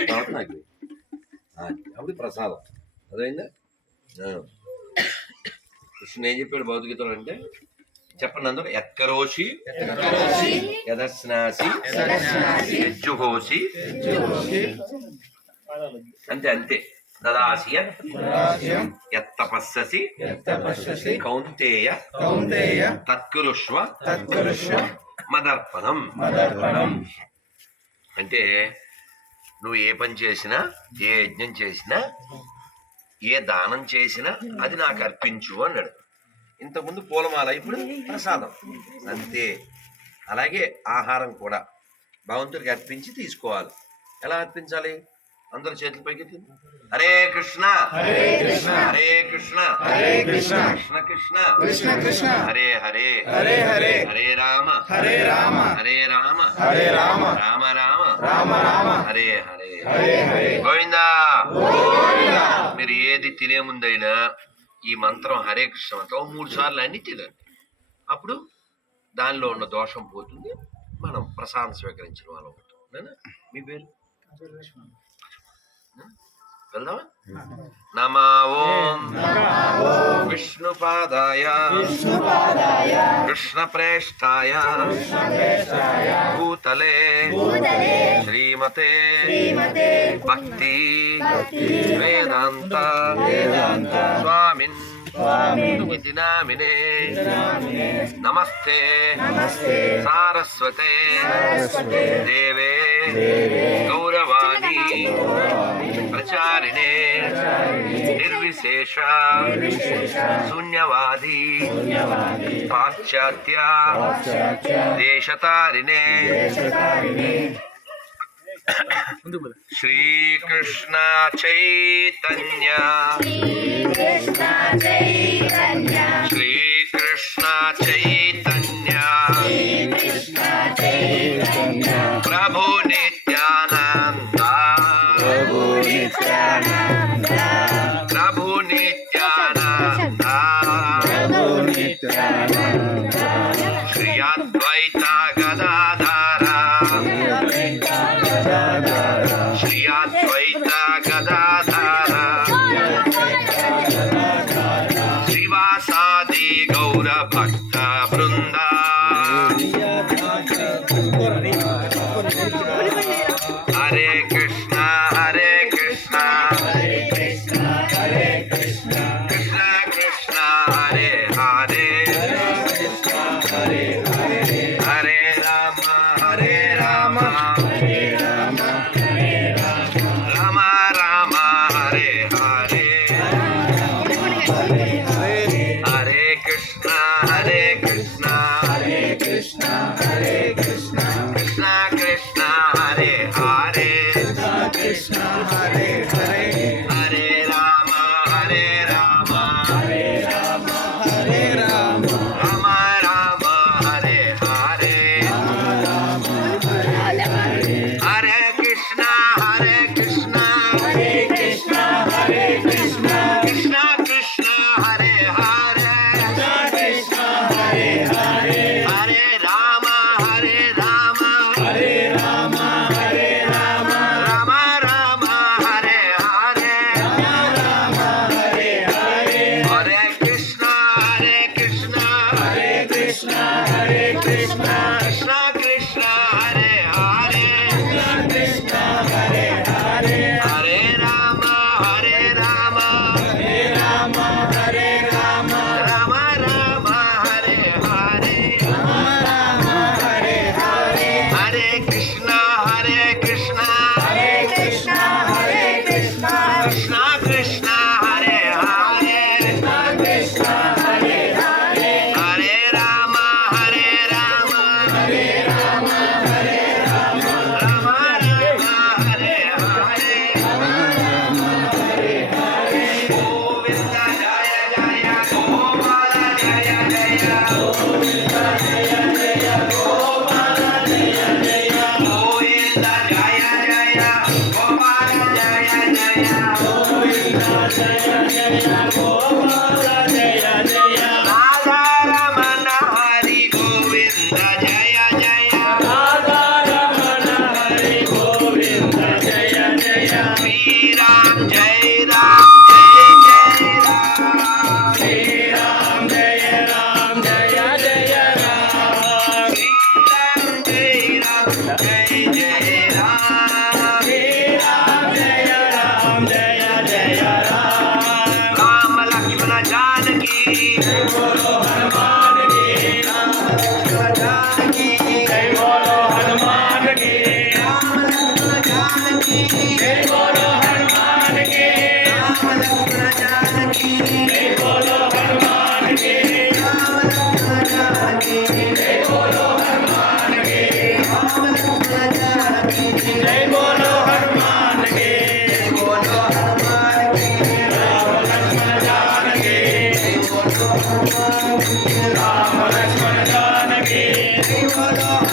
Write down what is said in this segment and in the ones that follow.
తర్వాత నాకు. అప్పుడు ప్రసాదం అదైందా. కృష్ణుడు ఏం చెప్పాడు భౌతికతలు అంటే చెప్పండి అందరూ ఎక్కరోషి యదస్నాసి యజ్జుహోసి అంతే అంతే దదాసి ఎత్తపస్ససి కౌంతేయ కౌంతేయ తత్కురుష్వ తత్కరుష్వ మదర్పణం మదర్పణం అంటే నువ్వు ఏ పని చేసినా ఏ యజ్ఞం చేసినా ఏ దానం చేసినా అది నాకు అర్పించు అన్నాడు. ఇంతకుముందు పూలమాల ఇప్పుడు ప్రసాదం. అంతే. అలాగే ఆహారం కూడా. భగవంతుడికి అర్పించి తీసుకోవాలి. ఎలా అర్పించాలి? అందరు చేతులు పైకి ఎత్తి. హరే కృష్ణ. హరే కృష్ణ. హరే కృష్ణ. హరే కృష్ణ. కృష్ణ కృష్ణ. కృష్ణ కృష్ణ. హరే హరే. హరే హరే. హరే రామ. హరే రామ. హరే రామ. హరే రామ. రామ రామ. రామ రామ. హరే హరే. హరే హరే. గోవిందా. మీరు ఏది తినే ముందైనా ఈ మంత్రం హరే కృష్ణ మంత్రం ఓ మూడు సార్లు అన్ని తినండి. అప్పుడు దానిలో ఉన్న దోషం పోతుంది. మనం ప్రసాదం స్వీకరించిన వాళ్ళం అవుతాం. నేనా? మీ పేరు? వెళ్దామా? నమా ఓం విష్ణుపాదాయ కృష్ణ ప్రేష్టాయ భూతలే శ్రీమతే భక్తి వేదాంత స్వామిన్. ఇది నామినే నమస్తే. సారస్వతే. దేవే. గౌరవాణి ప్రచారిణే. నిర్విశేష. శూన్యవాది. పాశ్చాత్య. దేశతారిణే. श्रीकृष्ण चैतन्य Hare Krishna Ram Lakshman Janaki Ram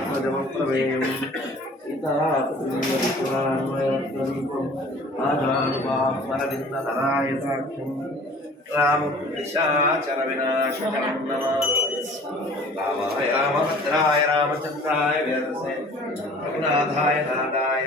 శ్రీరాఘవప్రవేయం ఆదానుభావరవిందరాయ సాక్షం రామకృషాచర వినాశకరం రామాయ రామభద్రాయ రామచంద్రాయ వేదసే రఘునాథాయ నాథాయ